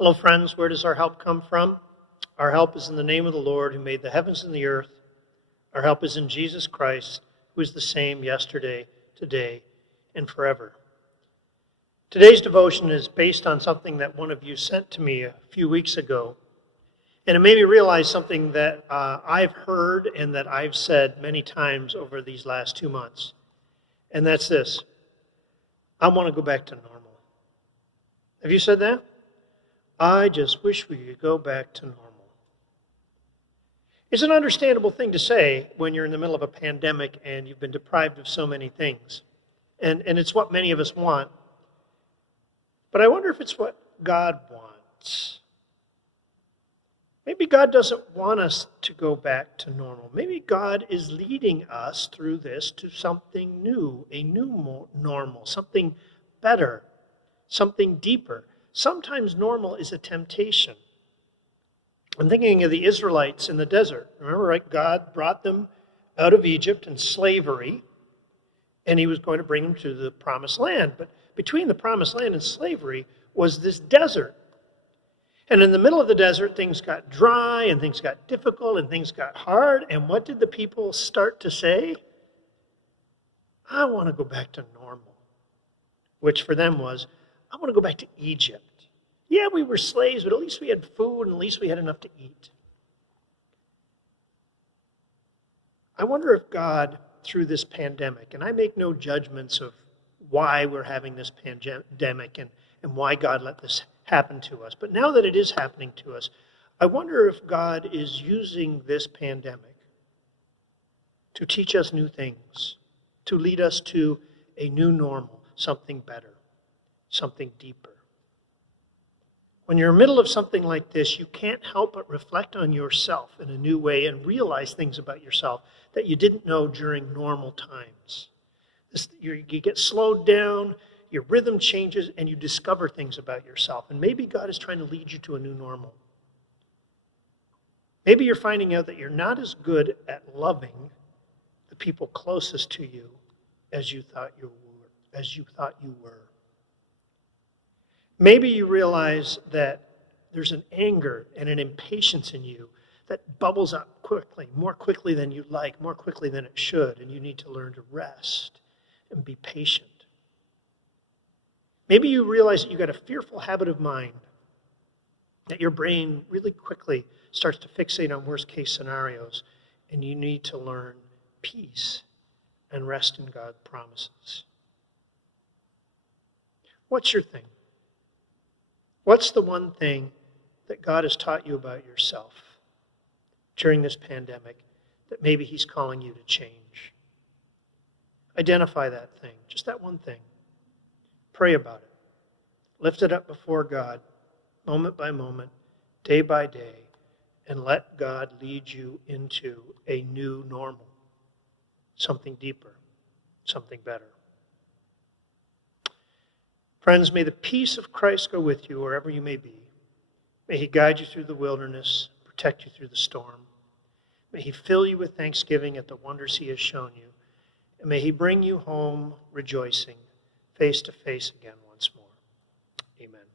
Hello, friends. Where does our help come from? Our help is in the name of the Lord who made the heavens and the earth. Our help is in Jesus Christ, who is the same yesterday, today, and forever. Today's devotion is based on something that one of you sent to me a few weeks ago. And it made me realize something that I've heard and that I've said many times over these last 2 months. And that's this: I want to go back to normal. Have you said that? I just wish we could go back to normal. It's an understandable thing to say when you're in the middle of a pandemic and you've been deprived of so many things. And it's what many of us want. But I wonder if it's what God wants. Maybe God doesn't want us to go back to normal. Maybe God is leading us through this to something new, a new normal, something better, something deeper. Sometimes normal is a temptation. I'm thinking of the Israelites in the desert. Remember, right? God brought them out of Egypt and slavery, and he was going to bring them to the promised land. But between the promised land and slavery was this desert. And in the middle of the desert, things got dry, and things got difficult, and things got hard. And what did the people start to say? I want to go back to normal. Which for them was, I want to go back to Egypt. Yeah, we were slaves, but at least we had food and at least we had enough to eat. I wonder if God, through this pandemic, and I make no judgments of why we're having this pandemic and why God let this happen to us, but now that it is happening to us, I wonder if God is using this pandemic to teach us new things, to lead us to a new normal, something better, something deeper. When you're in the middle of something like this, you can't help but reflect on yourself in a new way and realize things about yourself that you didn't know during normal times. You get slowed down, your rhythm changes, and you discover things about yourself. And maybe God is trying to lead you to a new normal. Maybe you're finding out that you're not as good at loving the people closest to you as you thought you were. Maybe you realize that there's an anger and an impatience in you that bubbles up quickly, more quickly than you'd like, more quickly than it should, and you need to learn to rest and be patient. Maybe you realize that you've got a fearful habit of mind, that your brain really quickly starts to fixate on worst-case scenarios, and you need to learn peace and rest in God's promises. What's your thing? What's the one thing that God has taught you about yourself during this pandemic that maybe he's calling you to change? Identify that thing, just that one thing. Pray about it. Lift it up before God, moment by moment, day by day, and let God lead you into a new normal, something deeper, something better. Friends, may the peace of Christ go with you wherever you may be. May he guide you through the wilderness, protect you through the storm. May he fill you with thanksgiving at the wonders he has shown you. And may he bring you home rejoicing, face to face again once more. Amen.